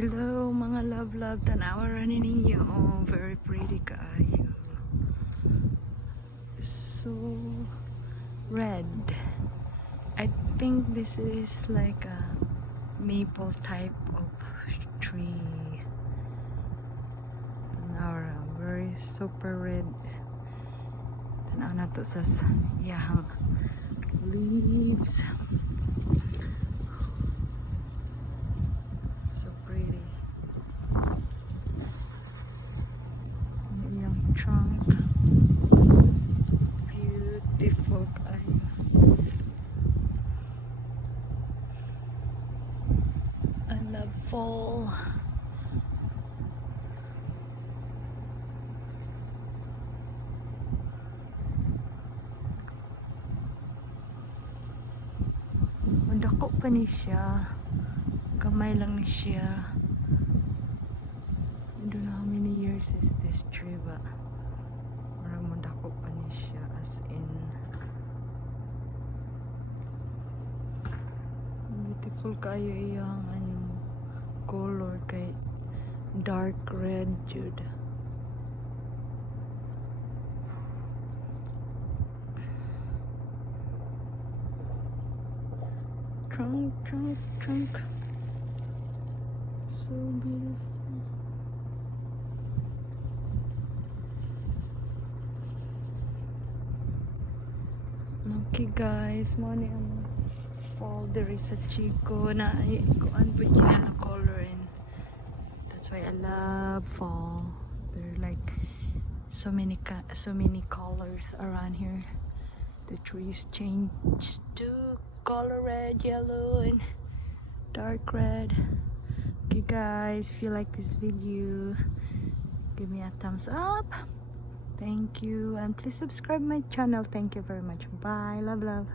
Hello mga love tanawa rin ninyo. Very pretty kaayo. So red. I think this is like a maple type of tree. Tanawa very super red. Tanawa na to sa iyahang leaves. So pretty. Yung trunk. Beautiful kayo. I love fall. Madako pa ni siya. Kamay lang ni siya. I don't know how many years is this tree, but parang madako pa ni siya, as in beautiful kayo iyang color, kay dark red jud. Trunk. So beautiful. Okay guys, mo ni ang fall there is a chico na kuan po niya color, and that's why I love fall. There are like so many colors around here. The trees change to color red, yellow, and dark red. Okay guys, if you like this video, give me a thumbs up. Thank you, and please subscribe my channel. Thank you very much. Bye. Love.